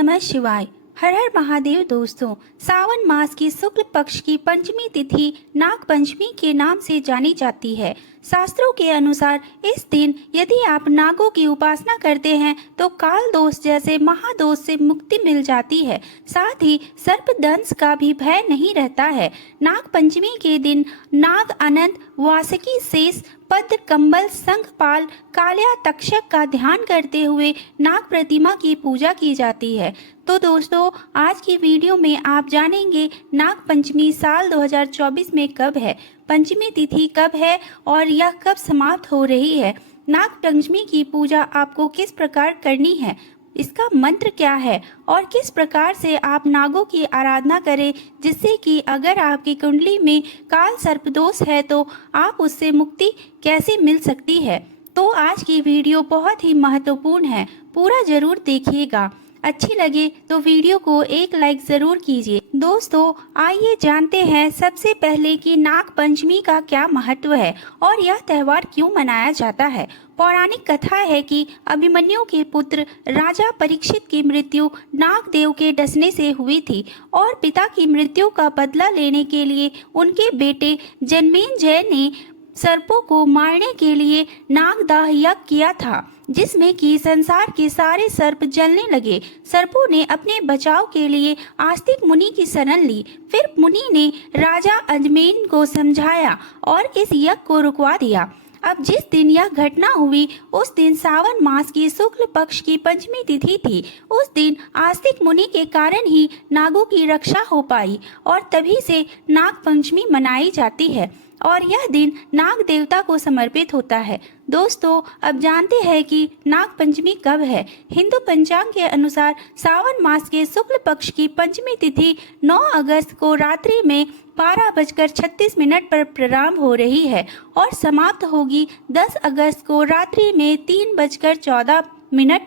नमः शिवाय। हर हर महादेव। दोस्तों, सावन मास की शुक्ल पक्ष की पंचमी तिथि नाग पंचमी के नाम से जानी जाती है। शास्त्रों के अनुसार इस दिन यदि आप नागों की उपासना करते हैं तो काल दोष जैसे महादोष से मुक्ति मिल जाती है। साथ ही सर्प दंश का भी भय नहीं रहता है। नाग पंचमी के दिन नाग अनंत वासुकी शेष पद्म कंबल शंखपाल काल्या तक्षक का ध्यान करते हुए नाग प्रतिमा की पूजा की जाती है। तो दोस्तों, आज की वीडियो में आप जानेंगे नाग पंचमी साल 2024 में कब है, पंचमी तिथि कब है और यह कब समाप्त हो रही है। नाग पंचमी की पूजा आपको किस प्रकार करनी है, इसका मंत्र क्या है और किस प्रकार से आप नागों की आराधना करें, जिससे कि अगर आपकी कुंडली में काल सर्प दोष है तो आप उससे मुक्ति कैसे मिल सकती है। तो आज की वीडियो बहुत ही महत्वपूर्ण है, पूरा जरूर देखिएगा। अच्छी लगे तो वीडियो को एक लाइक जरूर कीजिए। दोस्तों, आइए जानते हैं सबसे पहले कि नाग पंचमी का क्या महत्व है और यह त्योहार क्यों मनाया जाता है। पौराणिक कथा है कि अभिमन्यु के पुत्र राजा परीक्षित की मृत्यु नागदेव के डसने से हुई थी और पिता की मृत्यु का बदला लेने के लिए उनके बेटे जन्मेजय ने सर्पों को मारने के लिए नागदाह यज्ञ किया था, जिसमें कि संसार के सारे सर्प जलने लगे। सर्पों ने अपने बचाव के लिए आस्तिक मुनि की शरण ली। फिर मुनि ने राजा अजमेर को समझाया और इस यज्ञ को रुकवा दिया। अब जिस दिन यह घटना हुई उस दिन सावन मास की शुक्ल पक्ष की पंचमी तिथि थी। उस दिन आस्तिक मुनि के कारण ही नागों की रक्षा हो पाई और तभी से नाग पंचमी मनाई जाती है और यह दिन नाग देवता को समर्पित होता है। दोस्तों, अब जानते हैं कि नाग पंचमी कब है। हिंदू पंचांग के अनुसार सावन मास के शुक्ल पक्ष की पंचमी तिथि 9 अगस्त को रात्रि में 12:36 पर प्रारंभ हो रही है और समाप्त होगी 10 अगस्त को रात्रि में 3:14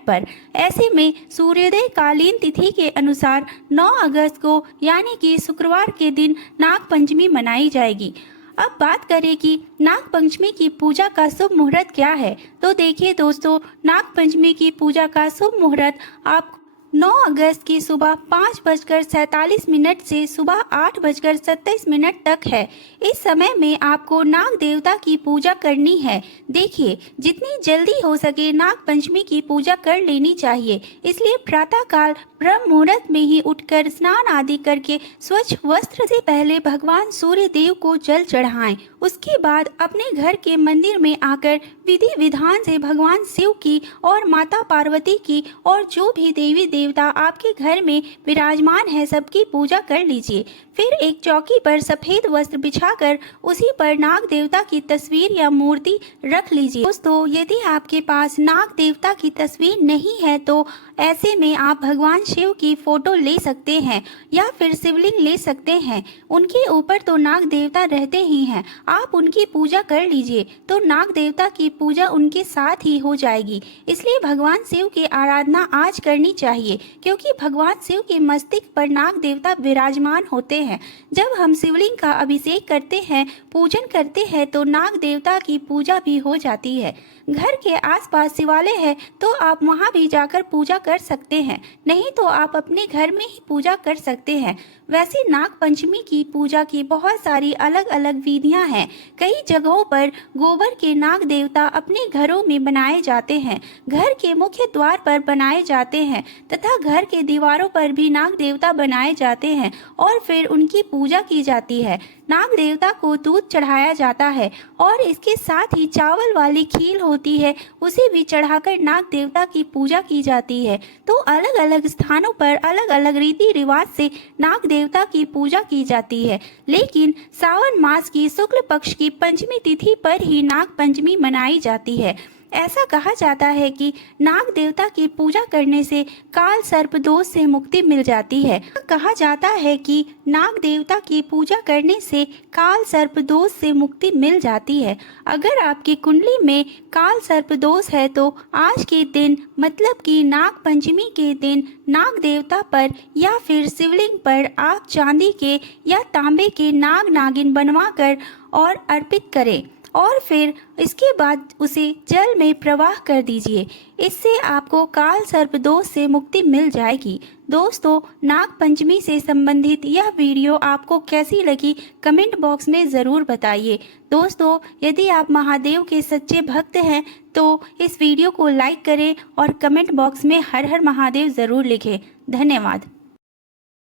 पर। ऐसे में सूर्योदय कालीन तिथि के अनुसार 9 अगस्त को यानी कि शुक्रवार के दिन नाग पंचमी मनाई जाएगी। अब बात करें कि नाग पंचमी की पूजा का शुभ मुहूर्त क्या है। तो देखिए दोस्तों, नाग पंचमी की पूजा का शुभ मुहूर्त आप 9 अगस्त की सुबह 5:47 से सुबह 8:27 तक है। इस समय में आपको नाग देवता की पूजा करनी है। देखिए, जितनी जल्दी हो सके नाग पंचमी की पूजा कर लेनी चाहिए। इसलिए प्रातः काल ब्रह्म मुहूर्त में ही उठकर स्नान आदि करके स्वच्छ वस्त्र से पहले भगवान सूर्य देव को जल चढ़ाएं। उसके बाद अपने घर के मंदिर में आकर विधि विधान से भगवान शिव की और माता पार्वती की और जो भी देवी देवता आपके घर में विराजमान है सबकी पूजा कर लीजिए। फिर एक चौकी पर सफेद वस्त्र बिछाकर उसी पर नाग देवता की तस्वीर या मूर्ति रख लीजिए। दोस्तों, यदि आपके पास नाग देवता की तस्वीर नहीं है तो ऐसे में आप भगवान शिव की फोटो ले सकते हैं या फिर शिवलिंग ले सकते हैं। उनके ऊपर तो नाग देवता रहते ही हैं, आप उनकी पूजा कर लीजिए तो नाग देवता की पूजा उनके साथ ही हो जाएगी। इसलिए भगवान शिव की आराधना आज करनी चाहिए, क्योंकि भगवान शिव के मस्तिष्क पर नाग देवता विराजमान होते हैं। जब हम शिवलिंग का अभिषेक करते हैं, पूजन करते हैं तो नाग देवता की पूजा भी हो जाती है। घर के आसपास शिवालय है तो आप वहां भी जाकर पूजा कर सकते हैं, नहीं तो आप अपने घर में ही पूजा कर सकते हैं। वैसे नाग पंचमी की पूजा की बहुत सारी अलग अलग विधियां हैं। कई जगहों पर गोबर के नाग देवता अपने घरों में बनाए जाते हैं, घर के मुख्य द्वार पर बनाए जाते हैं तथा घर के दीवारों पर भी नाग देवता बनाए जाते हैं और फिर उनकी पूजा की जाती है। नाग देवता को दूध चढ़ाया जाता है और इसके साथ ही चावल वाली खीर होती है, उसे भी चढ़ाकर नाग देवता की पूजा की जाती है। तो अलग अलग स्थानों पर अलग अलग रीति रिवाज से नाग देवता की पूजा की जाती है, लेकिन सावन मास की शुक्ल पक्ष की पंचमी तिथि पर ही नाग पंचमी मनाई जाती है। ऐसा कहा जाता है कि नाग देवता की पूजा करने से काल सर्प दोष से मुक्ति मिल जाती है। कहा जाता है कि नाग देवता की पूजा करने से काल सर्प दोष से मुक्ति मिल जाती है। अगर आपकी कुंडली में काल सर्प दोष है तो आज के दिन मतलब कि नाग पंचमी के दिन नाग देवता पर या फिर शिवलिंग पर आप चांदी के या तांबे के नाग नागिन बनवा कर और अर्पित करें। और फिर इसके बाद उसे जल में प्रवाह कर दीजिए। इससे आपको काल सर्प दोष से मुक्ति मिल जाएगी। दोस्तों, नाग पंचमी से संबंधित यह वीडियो आपको कैसी लगी कमेंट बॉक्स में ज़रूर बताइए। दोस्तों, यदि आप महादेव के सच्चे भक्त हैं तो इस वीडियो को लाइक करें और कमेंट बॉक्स में हर हर महादेव ज़रूर लिखें। धन्यवाद।